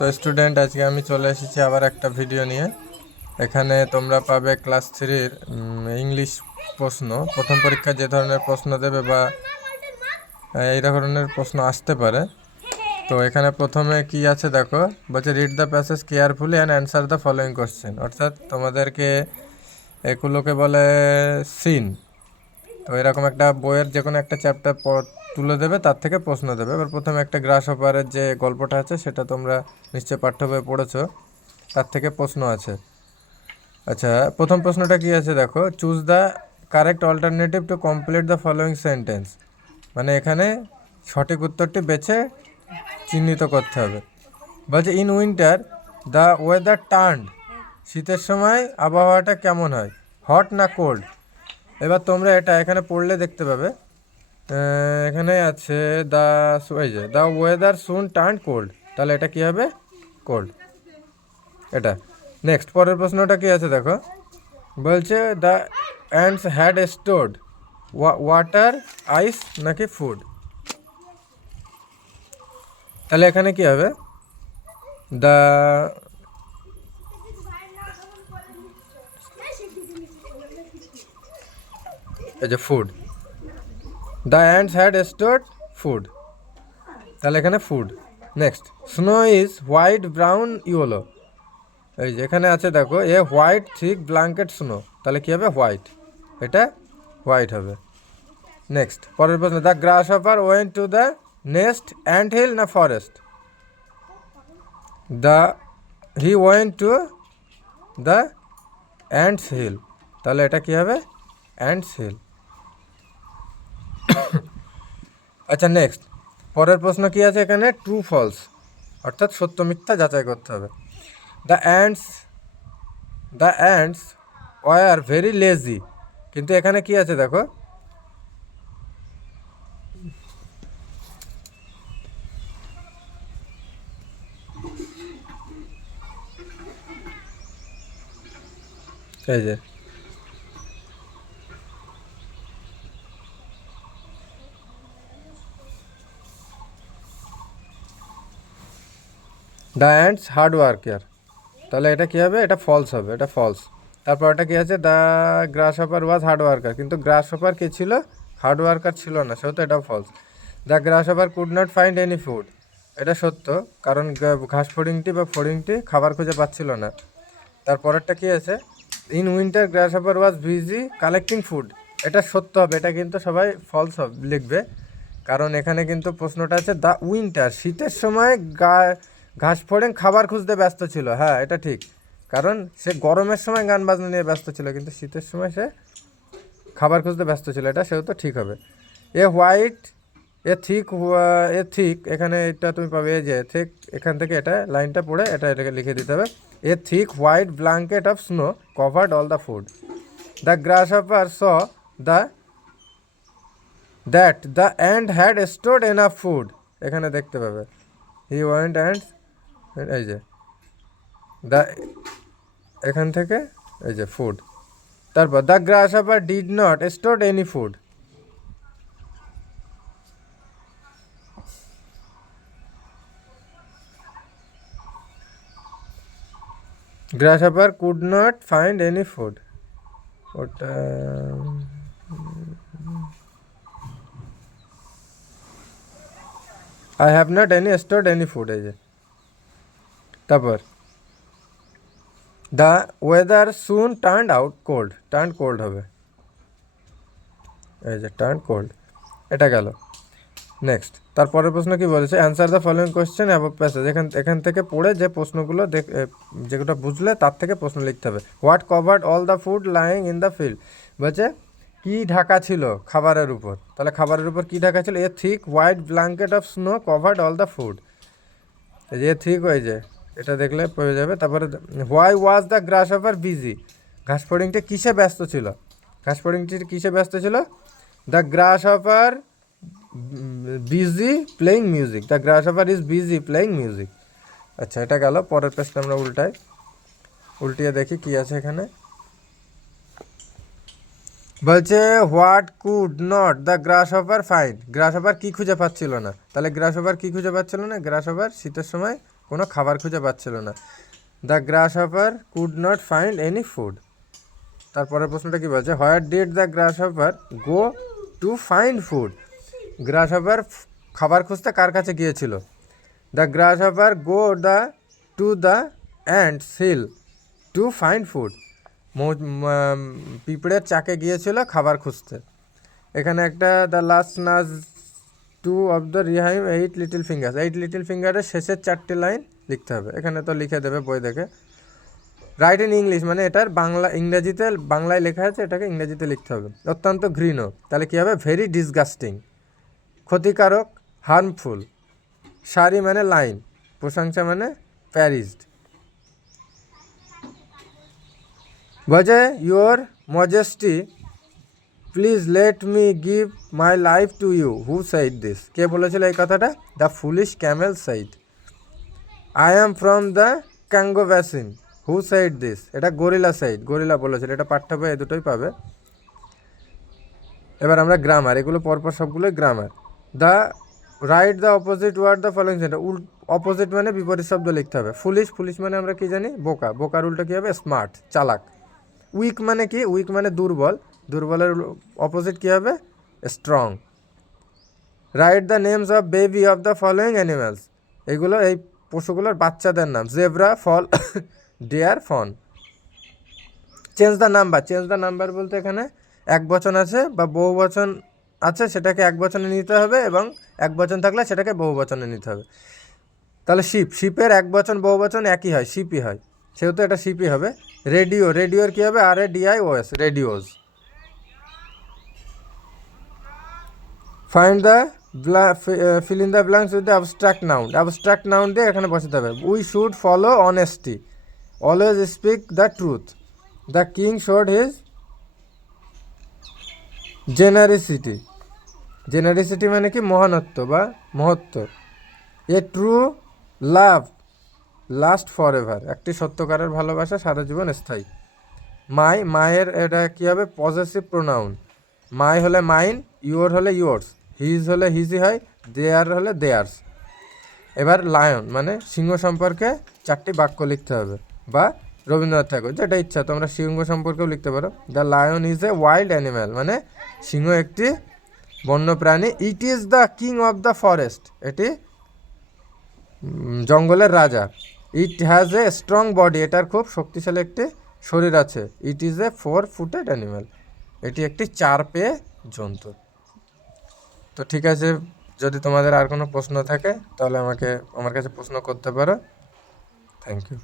তো স্টুডেন্ট, আজকে আমি চলে এসেছি আবার একটা ভিডিও নিয়ে। এখানে তোমরা পাবে ক্লাস 3-র ইংলিশ প্রশ্ন। প্রথম পরীক্ষায় যে ধরনের প্রশ্ন দেবে বা এই ধরনের প্রশ্ন আসতে পারে। তো এখানে প্রথমে কি আছে দেখো, বলছে read the passage carefully and answer the following question. অর্থাৎ তোমাদেরকে এগুলোকে বলে সিন। তো এরকম একটা বইয়ের যে কোনো একটা চ্যাপ্টার তুলে দেবে, তার থেকে প্রশ্ন দেবে। এবার প্রথমে একটা গ্রাস হপারের যে গল্পটা আছে সেটা তোমরা নিশ্চয় পাঠ্য বইয়ে পড়েছো, তার থেকে প্রশ্ন আছে। আচ্ছা, প্রথম প্রশ্নটা কি আছে দেখো, choose the correct alternative to complete the following sentence. মানে এখানে সঠিক উত্তরটি বেছে চিহ্নিত করতে হবে। বলছে in winter the weather turned. শীতের সময় আবহাওয়াটা কেমন হয়, হট না কোল্ড? এবার তোমরা এটা এখানে পড়লে দেখতে পাবে, এখানে আছে দ্য, এই যে the weather soon turn cold, তাহলে এটা কি হবে? কোল্ড। এটা নেক্সট, পরের প্রশ্নটা কি আছে দেখো, বলছে the ants had stored water, ice নাকি ফুড? তাহলে এখানে কি হবে? দ্য, এই যে food, the ants had stored food, তাহলে এখানে food. Next, snow is white brown yellow. এই যে এখানে আছে দেখো, a white thick blanket snow, তাহলে কী হবে? হোয়াইট। এটা হোয়াইট হবে। নেক্সট, পরের প্রশ্ন, the grasshopper went to the nest ant hill না forest? The he went to the ants hill, তাহলে এটা কী হবে? Ants hill. আচ্ছা, নেক্সট, পরের প্রশ্ন কি আছে এখানে, ট্রু ফলস, অর্থাৎ সত্য মিথ্যা যাচাই করতে হবে। The ants were very lazy, কিন্তু এখানে কি আছে দেখো, এই যে দ্য অ্যান্টস হার্ড ওয়ার্কার, তাহলে এটা কী হবে? এটা ফলস হবে, এটা ফলস। তারপর এটা কী আছে, the grass hopper was hard worker, কিন্তু গ্রাস হপার কে ছিল? হার্ড ওয়ার্কার ছিল না, সেহেতু এটা false. The grasshopper could not find any food, এটা সত্য, কারণ ঘাস ফড়িংটি বা ফড়িংটি খাবার খুঁজে পাচ্ছিল না। তারপরেরটা কী আছে, in winter glass hopper was busy collecting food, এটা সত্য হবে, এটা কিন্তু সবাই ফলস লিখবে, কারণ এখানে কিন্তু প্রশ্নটা আছে দ্য উইন্টার, শীতের সময় ঘাস ফড়িং খাবার খুঁজতে ব্যস্ত ছিল। হ্যাঁ, এটা ঠিক, কারণ সে গরমের সময় গান বাজনা নিয়ে ব্যস্ত ছিল, কিন্তু শীতের সময় সে খাবার খুঁজতে ব্যস্ত ছিল, এটা সেহেতু ঠিক হবে। এ হোয়াইট এ থিক, এখানে এটা তুমি পাবে, যে থিক, এখান থেকে এটা লাইনটা পড়ে এটাকে লিখে দিতে হবে, a thick white blanket of snow covered all the food. The grasshopper saw that the ant had stored enough food, এখানে দেখতে পাবে হি ওয়েন্ট অ্যান্ড, এই যে দ্য, এখান থেকে এই যে ফুড। তারপর the grasshopper did not stored any food, grasshopper could not find any food, ওটা I have not any stored any food, এই যে। তারপর the weather soon turn out cold, turn cold হবে, এই যে turn cold, এটা গেল। Next, তারপরের প্রশ্ন কি বলেছে, answer the following question above passage, এখান থেকে পড়ে যে প্রশ্নগুলো যেগুলো বুঝলে তার থেকে প্রশ্ন লিখতে হবে। What covered all the food lying in the field, বলছে কি ঢাকা ছিল খাবারের উপর, তাহলে খাবারের উপর কি ঢাকা ছিল? A thick white blanket of snow covered all the food, এই যে থিক হয়ে যায়, এটা দেখলে পেয়ে যাবে। তারপরে why was the grass hopper busy, ঘাস ফড়িংটি কিসে ব্যস্ত ছিল? ঘাস ফড়িংটি কিসে ব্যস্ত ছিল? The grass hopper busy playing music, the grass hopper is busy playing music. আচ্ছা, এটা গেল। পরের পেজটা আমরা উল্টিয়ে দেখি কি আছে এখানে। বলছে what could not the grasshopper find, grasshopper কী খুঁজে পাচ্ছিল না? তাহলে গ্রাস হপার কী খুঁজে পাচ্ছিল না? গ্রাস হপার শীতের সময় কোনো খাবার খুঁজে পাচ্ছিল না। The grasshopper could not find any food. তারপরের প্রশ্নটা কী বলছে, where did the grasshopper go to find food. Grasshopper খাবার খুঁজতে কার কাছে গিয়েছিল? The grasshopper go to the ants hill to find food. পিঁপড়ের চাকে গিয়েছিল খাবার খুঁজতে। এখানে একটা দ্য লাস্ট নাজ two of the rhyme 8 little fingers. 8 little ফিঙ্গারের শেষের 4টি লাইন লিখতে হবে। এখানে তো লিখে দেবে বই দেখে। রাইট ইন ইংলিশ মানে এটার ইংরেজিতে বাংলায় লেখা আছে, এটাকে ইংরেজিতে লিখতে হবে। অত্যন্ত ঘৃণ্য, তাহলে কী হবে? Very disgusting. ক্ষতিকারক, হার্মফুল। সারি মানে লাইন, প্রশংসা মানে প্যারিজড। বলছে your majesty please let me give my life to you. Who said this? কে বলেছিল এই কথাটা? The foolish camel said. I am from the Congo basin. Who said this? এটা গরিলা সাইড, গরিলা বলেছিল। এটা পাঠ্য বই, এই দুটোই পাবে। এবার আমরা গ্রামার, এগুলো পরপর সবগুলোই grammar. The write the opposite word the following sentence. Opposite মানে বিপরীত শব্দ লিখতে হবে। ফুলিশ, ফুলিশ মানে আমরা কি জানি? বোকা। বোকার উল্টো কী হবে? স্মার্ট, চালাক। উইক মানে কি? উইক মানে দুর্বল। দুর্বলের অপোজিট কী হবে? Strong. Write the names of baby of the following animals. এগুলো এই পশুগুলোর বাচ্চাদের নাম। Zebra, foal, deer, fawn. Change the number. Change the number বলতে এখানে এক বচন আছে বা বহু বচন আছে, সেটাকে এক বচনে নিতে হবে, এবং এক বচন থাকলে সেটাকে বহু বচনে নিতে হবে। তাহলে শিপ, শিপের এক বচন বহু বচন একই হয়, শিপই হয়, সেহেতু এটা শিপই হবে। রেডিও, রেডিওর কী হবে? RADIOS, radios. Find the fill in the blanks with the abstract noun. Abstract noun দিয়ে এখানে বসাতে হবে। We should follow honesty, always speak the truth, the king showed his generosity. Generosity মানে কি? মহানত্ব বা মহত্ব। A true love last forever. একটি সত্যকারের ভালোবাসা সারা জীবন স্থায়ী। মাই, মায়ের এটা কী হবে? Possessive pronoun. মাই হলে মাইন, ইউর হলে ইয়োর্স, হিজ হলে হিজই হয়, দেয়ার হলে দেয়ার্স। এবার লায়ন মানে সিংহ সম্পর্কে 4টি বাক্য লিখতে হবে, বা রবীন্দ্রনাথ ঠাকুর, যেটা ইচ্ছা তোমরা সিংহ সম্পর্কেও লিখতে পারো। The lion is a wild animal মানে সিংহ একটি বন্য প্রাণী। It is the king of the forest, এটি জঙ্গলের রাজা। It has a strong body, এটার খুব শক্তিশালী একটি শরীর আছে। It is a 4-footed animal, এটি একটি 4 পেয়ে জন্তু। তো ঠিক আছে, যদি তোমাদের আর কোনো প্রশ্ন থাকে তাহলে আমার কাছে প্রশ্ন করতে পারো। Thank you.